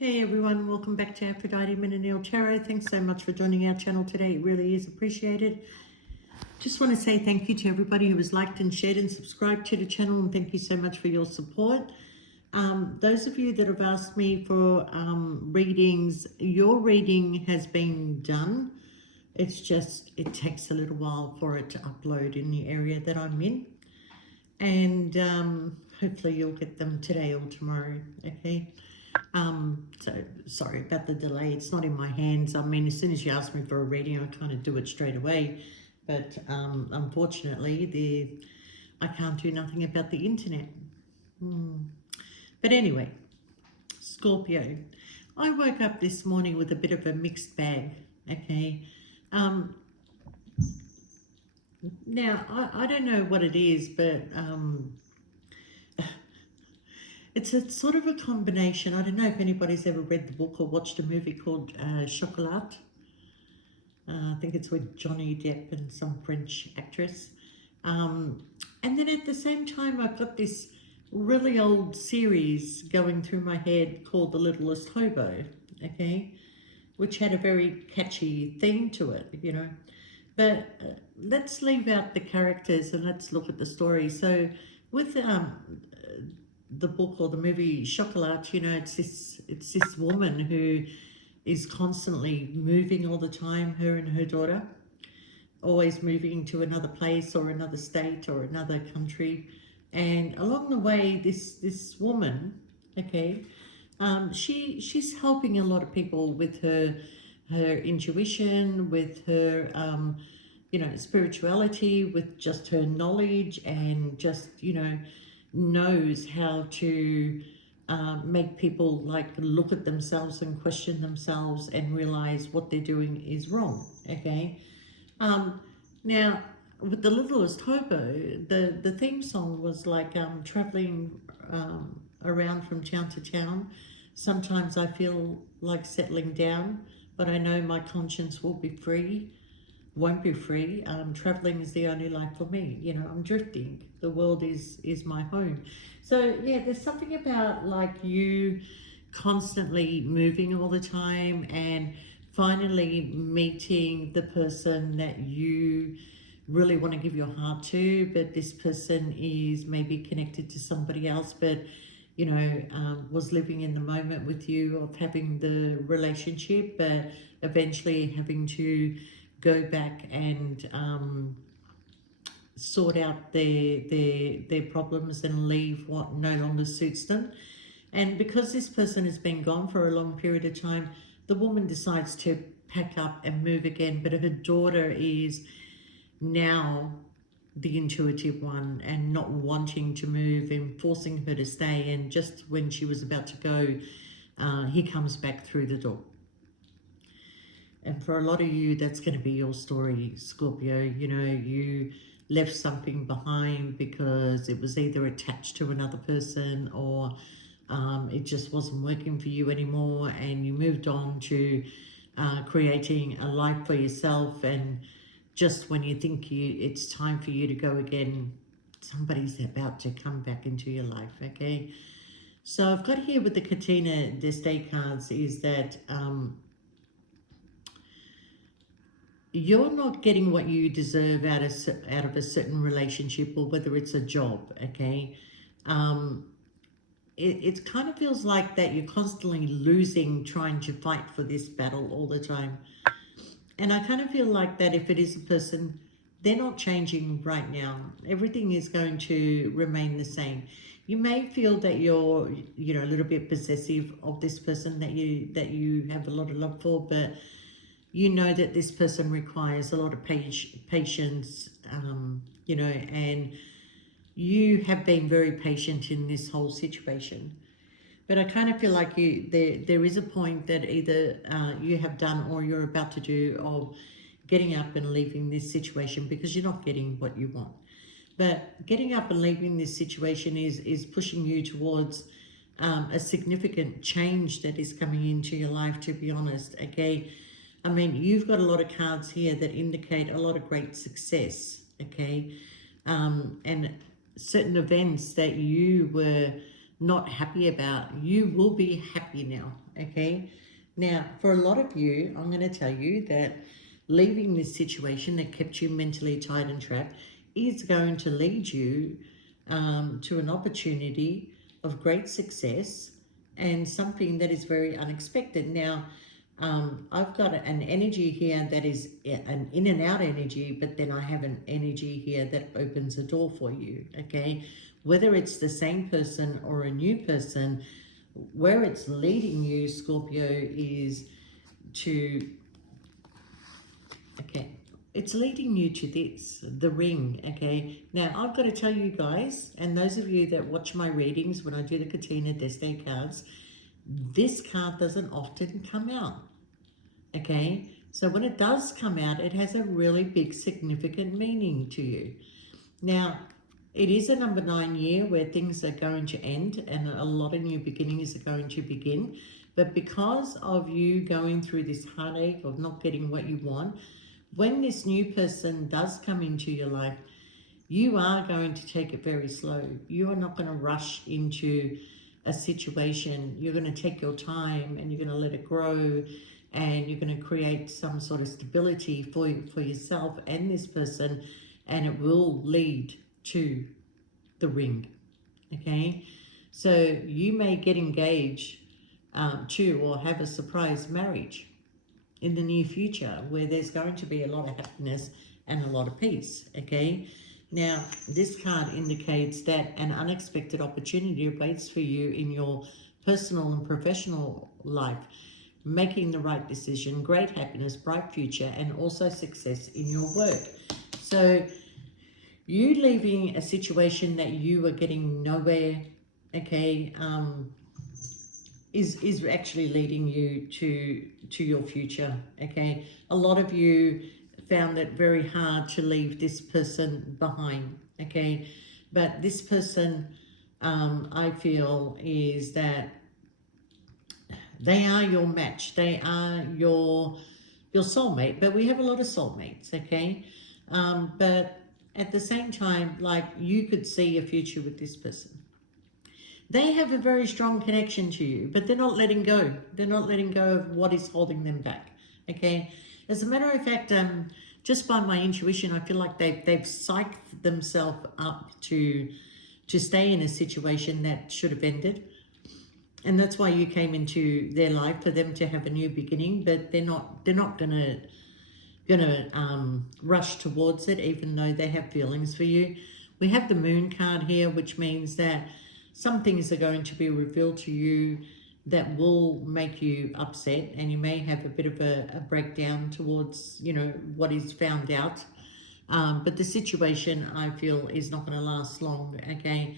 Hey everyone, welcome back to Aphrodite Minonil Tarot. Thanks so much for joining our channel today. It really is appreciated. Just want to say thank you to everybody who has liked and shared and subscribed to the channel, and thank you so much for your support. Those of you that have asked me for readings, your reading has been done. It's just, it takes a little while for it to upload in the area that I'm in. And hopefully you'll get them today or tomorrow, okay? So sorry about the delay. It's not in my hands. I mean, as soon as you ask me for a reading, I kind of do it straight away. But unfortunately, I can't do nothing about the internet. But anyway, Scorpio. I woke up this morning with a bit of a mixed bag, okay? Now, I don't know what it is, but it's a sort of a combination. I don't know if anybody's ever read the book or watched a movie called Chocolat. I think it's with Johnny Depp and some French actress. And then at the same time, I've got this really old series going through my head called The Littlest Hobo, okay, which had a very catchy theme to it, you know. But let's leave out the characters and let's look at the story. So with the book or the movie Chocolat, you know, it's this woman who is constantly moving all the time, her and her daughter, always moving to another place or another state or another country. And along the way, this woman, okay, she's helping a lot of people with her intuition, with her spirituality, with just her knowledge, and just knows how to make people like look at themselves and question themselves and realize what they're doing is wrong. Okay. Now with The Littlest Hobo, the theme song was like traveling around from town to town. Sometimes I feel like settling down, but I know my conscience will be free, won't be free. Traveling is the only life for me. You know, I'm drifting. The world is my home. So yeah, there's something about like you constantly moving all the time and finally meeting the person that you really want to give your heart to, but this person is maybe connected to somebody else, but was living in the moment with you of having the relationship, but eventually having to go back and sort out their problems and leave what no longer suits them. And because this person has been gone for a long period of time, the woman decides to pack up and move again, but her daughter is now the intuitive one and not wanting to move and forcing her to stay. And just when she was about to go, he comes back through the door. And for a lot of you, that's going to be your story, Scorpio. You know, you left something behind because it was either attached to another person or it just wasn't working for you anymore, and you moved on to creating a life for yourself. And just when you think it's time for you to go again, somebody's about to come back into your life, okay? So I've got here with the Kina Deste cards is that you're not getting what you deserve out of a certain relationship, or whether it's a job, okay? It kind of feels like that you're constantly losing, trying to fight for this battle all the time. And I kind of feel like that if it is a person, they're not changing right now. Everything is going to remain the same. You may feel that you're, a little bit possessive of this person that you have a lot of love for, but you know that this person requires a lot of patience, and you have been very patient in this whole situation. But I kind of feel like there is a point that either you have done or you're about to do of getting up and leaving this situation because you're not getting what you want. But getting up and leaving this situation is pushing you towards a significant change that is coming into your life, to be honest. Okay, I mean, you've got a lot of cards here that indicate a lot of great success, okay? And certain events that you were not happy about, you will be happy now, okay? Now, for a lot of you, I'm going to tell you that leaving this situation that kept you mentally tied and trapped is going to lead you to an opportunity of great success and something that is very unexpected. Now, I've got an energy here that is an in and out energy, but then I have an energy here that opens a door for you, okay? Whether it's the same person or a new person, where it's leading you, Scorpio, is to, okay, it's leading you to this, the ring, okay? Now, I've got to tell you guys, and those of you that watch my readings when I do the Kina Deste cards, this card doesn't often come out, okay? So when it does come out, it has a really big significant meaning to you. Now, it is a number 9 year where things are going to end and a lot of new beginnings are going to begin. But because of you going through this heartache of not getting what you want, when this new person does come into your life, you are going to take it very slow. You are not going to rush into a situation. You're going to take your time and you're going to let it grow, and you're going to create some sort of stability for yourself and this person, and it will lead to the ring, okay? So you may get engaged to or have a surprise marriage in the near future where there's going to be a lot of happiness and a lot of peace, okay? Now, this card indicates that an unexpected opportunity awaits for you in your personal and professional life, making the right decision, great happiness, bright future, and also success in your work. So you leaving a situation that you are getting nowhere, okay, is actually leading you to your future, okay? A lot of you found it very hard to leave this person behind, okay? But this person, I feel, is that they are your match. They are your soulmate. But we have a lot of soulmates, okay? But at the same time, like, you could see a future with this person. They have a very strong connection to you, but they're not letting go. They're not letting go of what is holding them back, okay? As a matter of fact, just by my intuition, I feel like they've psyched themselves up to stay in a situation that should have ended. And that's why you came into their life, for them to have a new beginning, but they're not gonna rush towards it, even though they have feelings for you. We have the Moon card here, which means that some things are going to be revealed to you that will make you upset, and you may have a bit of a breakdown towards, you know, what is found out. But the situation, I feel, is not going to last long, okay?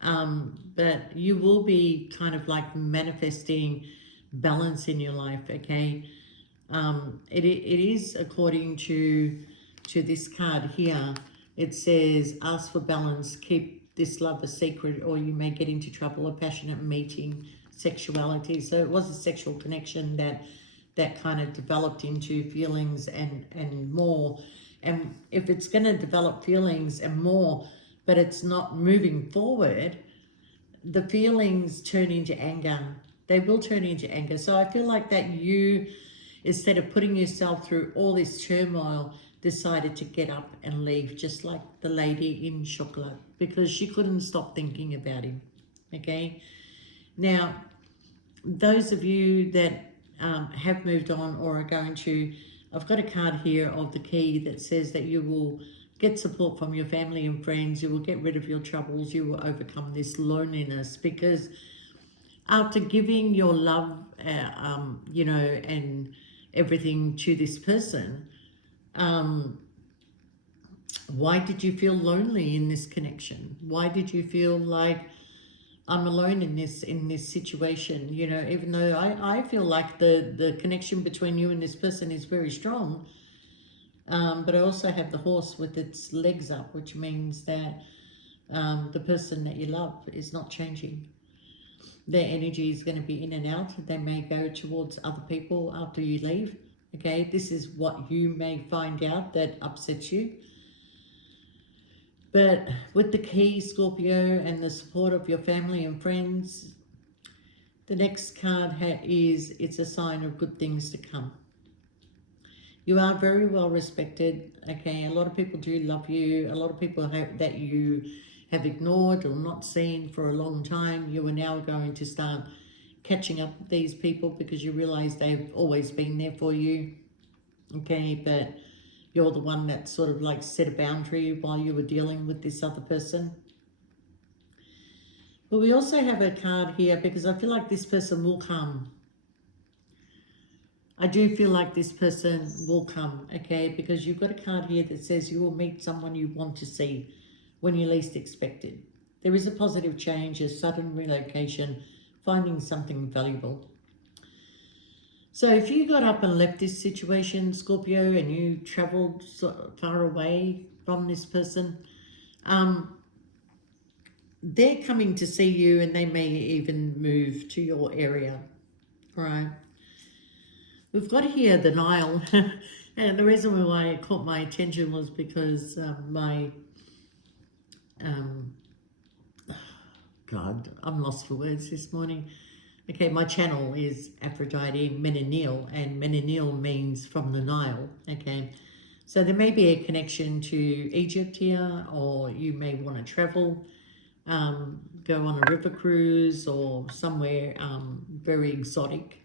But you will be kind of like manifesting balance in your life, okay? It is according to this card here. It says, ask for balance, keep this love a secret, or you may get into trouble. A passionate meeting, sexuality. So it was a sexual connection that kind of developed into feelings and more. And if it's going to develop feelings and more, but it's not moving forward, the feelings turn into anger. They will turn into anger. So I feel like that you, instead of putting yourself through all this turmoil, decided to get up and leave, just like the lady in Chocolat, because she couldn't stop thinking about him, okay? Now, those of you that have moved on or are going to, I've got a card here of the key that says that you will get support from your family and friends, you will get rid of your troubles, you will overcome this loneliness, because after giving your love, you know, and everything to this person, why did you feel lonely in this connection? Why did you feel like, I'm alone in this situation? You know, even though I feel like the connection between you and this person is very strong, but I also have the horse with its legs up, which means that the person that you love is not changing. Their energy is going to be in and out. They may go towards other people after you leave, okay? This is what you may find out that upsets you. But with the key, Scorpio, and the support of your family and friends, the next card is it's a sign of good things to come. You are very well respected, okay? A lot of people do love you. A lot of people that you have ignored or not seen for a long time, you are now going to start catching up with these people because you realize they've always been there for you, okay? But you're the one that sort of like set a boundary while you were dealing with this other person. But we also have a card here because I feel like this person will come. I do feel like this person will come, okay? Because you've got a card here that says you will meet someone you want to see when you least expect it. There is a positive change, a sudden relocation, finding something valuable. So if you got up and left this situation, Scorpio, and you traveled far away from this person, they're coming to see you and they may even move to your area, all right? We've got here the Nile, and the reason why it caught my attention was because God, I'm lost for words this morning. Okay, my channel is Aphrodite Menenil, and Menenil means from the Nile, okay? So there may be a connection to Egypt here, or you may want to travel, go on a river cruise or somewhere very exotic.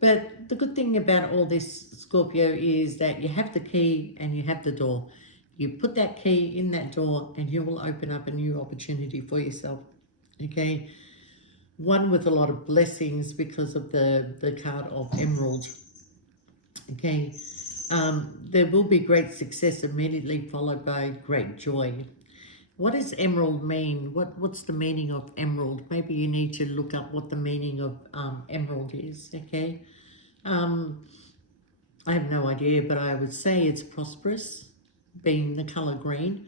But the good thing about all this, Scorpio, is that you have the key and you have the door. You put that key in that door and you will open up a new opportunity for yourself, okay? One with a lot of blessings because of the card of Emerald, okay? There will be great success immediately followed by great joy. What does emerald mean? What's the meaning of emerald? Maybe you need to look up what the meaning of emerald is, okay? I have no idea, but I would say it's prosperous, being the colour green,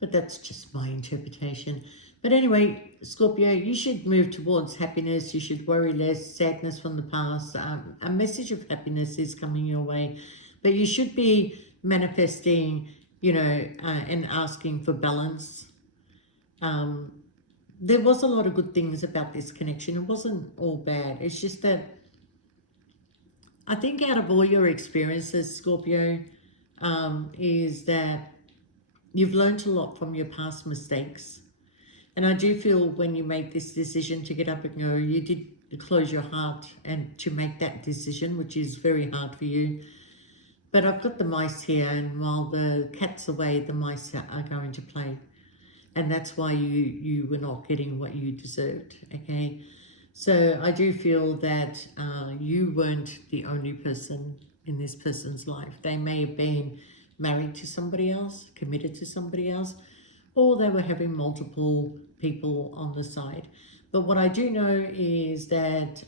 but that's just my interpretation. But anyway, Scorpio, you should move towards happiness. You should worry less, sadness from the past. A message of happiness is coming your way, but you should be manifesting, and asking for balance. There was a lot of good things about this connection. It wasn't all bad. It's just that I think out of all your experiences, Scorpio, is that you've learned a lot from your past mistakes. And I do feel when you made this decision to get up and go, you did close your heart and to make that decision, which is very hard for you. But I've got the mice here, and while the cat's away, the mice are going to play. And that's why you were not getting what you deserved, okay? So I do feel that you weren't the only person in this person's life. They may have been married to somebody else, committed to somebody else, or they were having multiple people on the side. But what I do know is that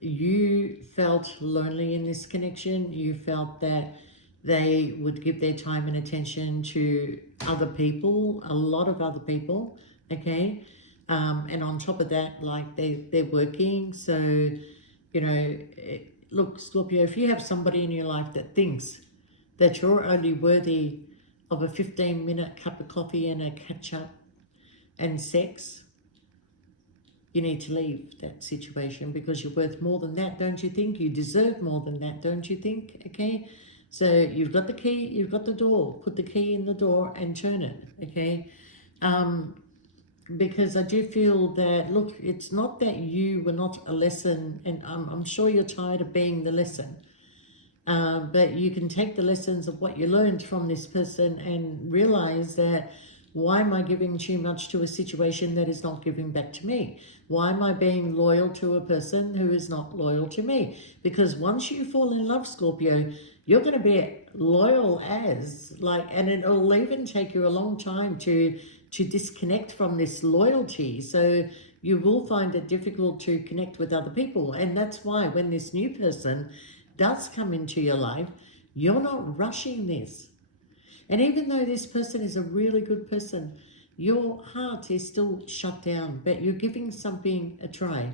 you felt lonely in this connection. You felt that they would give their time and attention to other people, a lot of other people, okay? And on top of that, like they're working. So, look, Scorpio, if you have somebody in your life that thinks that you're only worthy of a 15-minute cup of coffee and a catch-up and sex, you need to leave that situation because you're worth more than that, don't you think? You deserve more than that, don't you think? Okay? So you've got the key, you've got the door. Put the key in the door and turn it, okay? Because I do feel that, look, it's not that you were not a lesson, and I'm sure you're tired of being the lesson. But you can take the lessons of what you learned from this person and realize that, why am I giving too much to a situation that is not giving back to me? Why am I being loyal to a person who is not loyal to me? Because once you fall in love, Scorpio, you're going to be loyal and it'll even take you a long time to disconnect from this loyalty. So you will find it difficult to connect with other people. And that's why when this new person does come into your life, you're not rushing this. And even though this person is a really good person, your heart is still shut down, but you're giving something a try.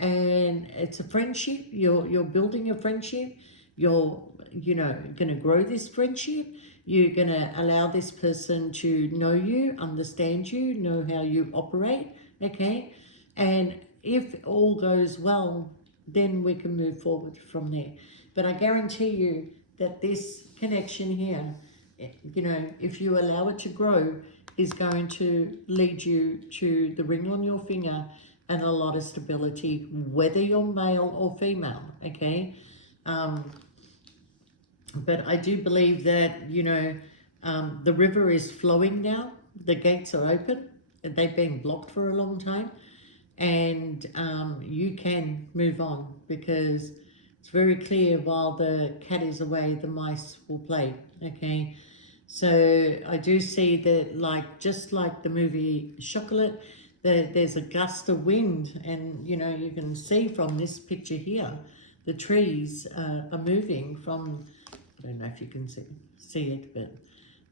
And it's a friendship. You're building a friendship. You're, going to grow this friendship. You're going to allow this person to know you, understand you, know how you operate, okay? And if all goes well, then we can move forward from there. But I guarantee you that this connection here, you know, if you allow it to grow, is going to lead you to the ring on your finger and a lot of stability, whether you're male or female, okay? But I do believe that, you know, the river is flowing now. The gates are open. They've been blocked for a long time. And you can move on, because it's very clear while the cat is away, the mice will play, okay? So I do see that, like, just like the movie Chocolate, that there's a gust of wind, and you know, you can see from this picture here, the trees are moving from, I don't know if you can see it, but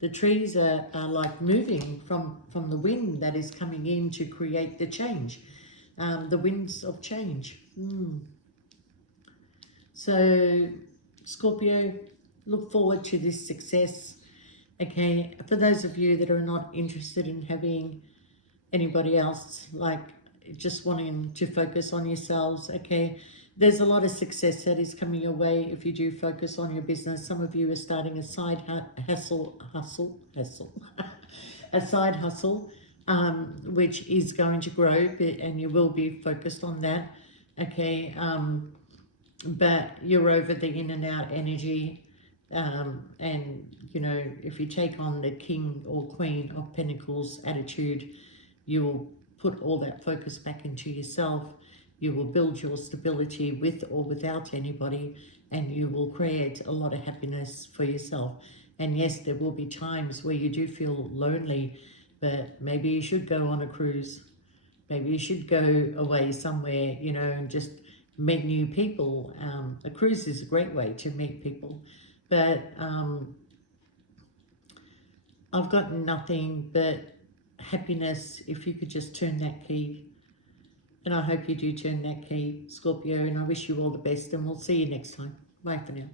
the trees are like moving from the wind that is coming in to create the change, the winds of change. So, Scorpio, look forward to this success. Okay, for those of you that are not interested in having anybody else, like just wanting to focus on yourselves, okay, there's a lot of success that is coming your way if you do focus on your business. Some of you are starting a side hustle, a side hustle, which is going to grow, and you will be focused on that, okay. But you're over the in and out energy, and you know, if you take on the King or Queen of Pentacles attitude, you will put all that focus back into yourself. You will build your stability with or without anybody, and you will create a lot of happiness for yourself. And yes, there will be times where you do feel lonely, but maybe you should go on a cruise. Maybe you should go away somewhere, you know, and just meet new people. A cruise is a great way to meet people. But I've got nothing but happiness if you could just turn that key. And I hope you do turn that key, Scorpio, and I wish you all the best, and we'll see you next time. Bye for now.